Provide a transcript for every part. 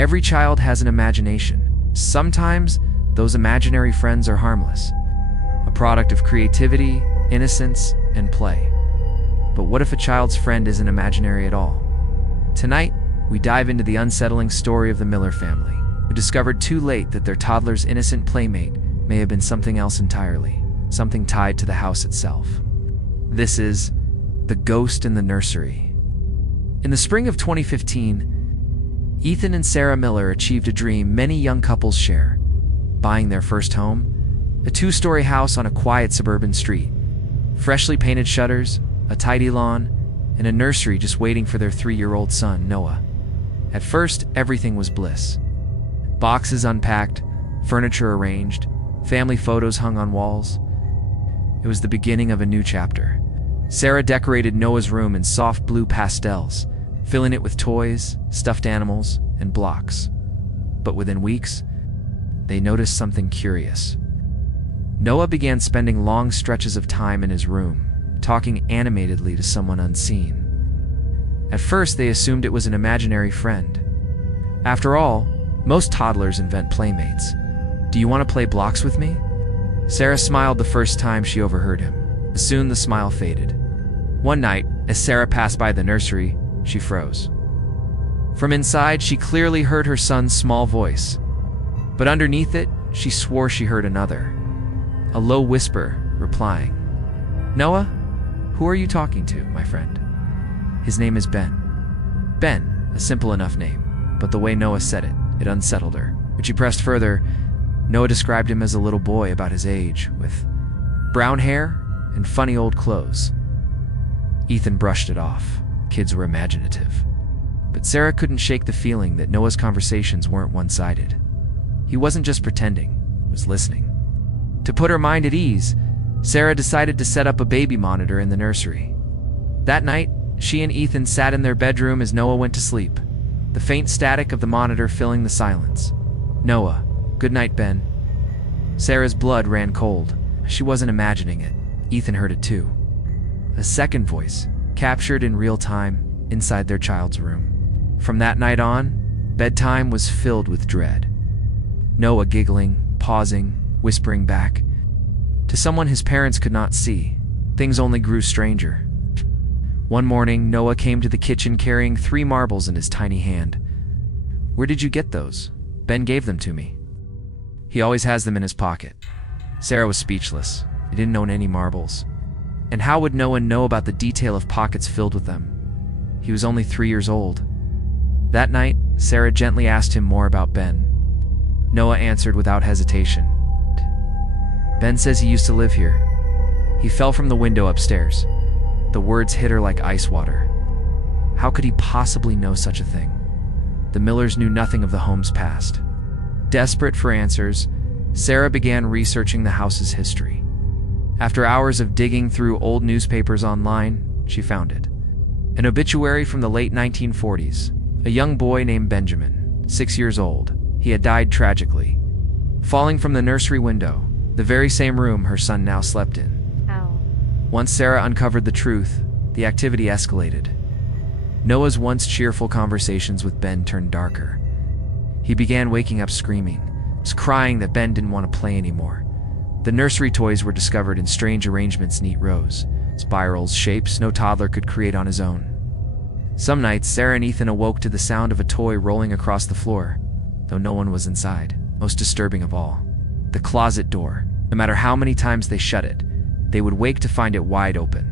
Every child has an imagination. Sometimes those imaginary friends are harmless, a product of creativity, innocence, and play. But what if a child's friend isn't imaginary at all? Tonight, we dive into the unsettling story of the Miller family, who discovered too late that their toddler's innocent playmate may have been something else entirely, something tied to the house itself. This is The Ghost in the Nursery. In the spring of 2015, Ethan and Sarah Miller achieved a dream many young couples share: buying their first home, a two-story house on a quiet suburban street, freshly painted shutters, a tidy lawn, and a nursery just waiting for their 3-year-old son, Noah. At first, everything was bliss. Boxes unpacked, furniture arranged, family photos hung on walls. It was the beginning of a new chapter. Sarah decorated Noah's room in soft blue pastels, filling it with toys, stuffed animals, and blocks. But within weeks, they noticed something curious. Noah began spending long stretches of time in his room, talking animatedly to someone unseen. At first, they assumed it was an imaginary friend. After all, most toddlers invent playmates. "Do you want to play blocks with me?" Sarah smiled the first time she overheard him. Soon the smile faded. One night, as Sarah passed by the nursery, she froze. From inside, she clearly heard her son's small voice. But underneath it, she swore she heard another. A low whisper, replying, "Noah, who are you talking to, my friend?" "His name is Ben." Ben, a simple enough name, but the way Noah said it, it unsettled her. When she pressed further, Noah described him as a little boy about his age, with brown hair and funny old clothes. Ethan brushed it off. Kids were imaginative. But Sarah couldn't shake the feeling that Noah's conversations weren't one-sided. He wasn't just pretending, he was listening. To put her mind at ease, Sarah decided to set up a baby monitor in the nursery. That night, she and Ethan sat in their bedroom as Noah went to sleep, the faint static of the monitor filling the silence. "Noah, good night, Ben." Sarah's blood ran cold. She wasn't imagining it. Ethan heard it too. A second voice, captured in real time, inside their child's room. From that night on, bedtime was filled with dread. Noah giggling, pausing, whispering back. To someone his parents could not see, things only grew stranger. One morning, Noah came to the kitchen carrying 3 marbles in his tiny hand. "Where did you get those?" "Ben gave them to me." "He always has them in his pocket." Sarah was speechless. He didn't own any marbles. And how would Noah know about the detail of pockets filled with them? He was only 3 years old. That night, Sarah gently asked him more about Ben. Noah answered without hesitation. "Ben says he used to live here. He fell from the window upstairs." The words hit her like ice water. How could he possibly know such a thing? The Millers knew nothing of the home's past. Desperate for answers, Sarah began researching the house's history. After hours of digging through old newspapers online, she found it. An obituary from the late 1940s. A young boy named Benjamin, 6 years old. He had died tragically, falling from the nursery window, the very same room her son now slept in. Once Sarah uncovered the truth, the activity escalated. Noah's once cheerful conversations with Ben turned darker. He began waking up screaming, crying that Ben didn't want to play anymore. The nursery toys were discovered in strange arrangements, neat rows, spirals, shapes no toddler could create on his own. Some nights, Sarah and Ethan awoke to the sound of a toy rolling across the floor, though no one was inside. Most disturbing of all, the closet door. No matter how many times they shut it, they would wake to find it wide open.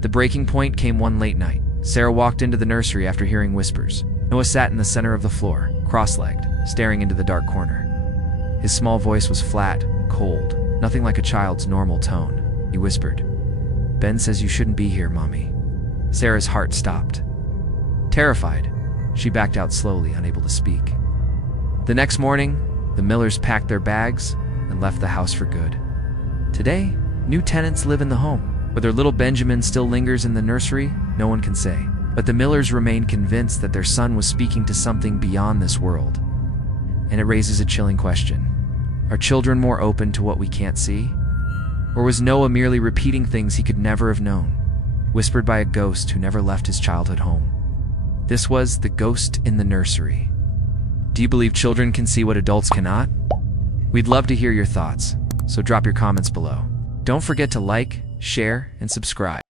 The breaking point came one late night. Sarah walked into the nursery after hearing whispers. Noah sat in the center of the floor, cross-legged, staring into the dark corner. His small voice was flat, cold, nothing like a child's normal tone. He whispered, "Ben says you shouldn't be here, Mommy." Sarah's heart stopped. Terrified, she backed out slowly, unable to speak. The next morning, the Millers packed their bags and left the house for good. Today, new tenants live in the home. Whether little Benjamin still lingers in the nursery, no one can say. But the Millers remain convinced that their son was speaking to something beyond this world. And it raises a chilling question. Are children more open to what we can't see? Or was Noah merely repeating things he could never have known, whispered by a ghost who never left his childhood home? This was The Ghost in the Nursery. Do you believe children can see what adults cannot? We'd love to hear your thoughts, so drop your comments below. Don't forget to like, share, and subscribe.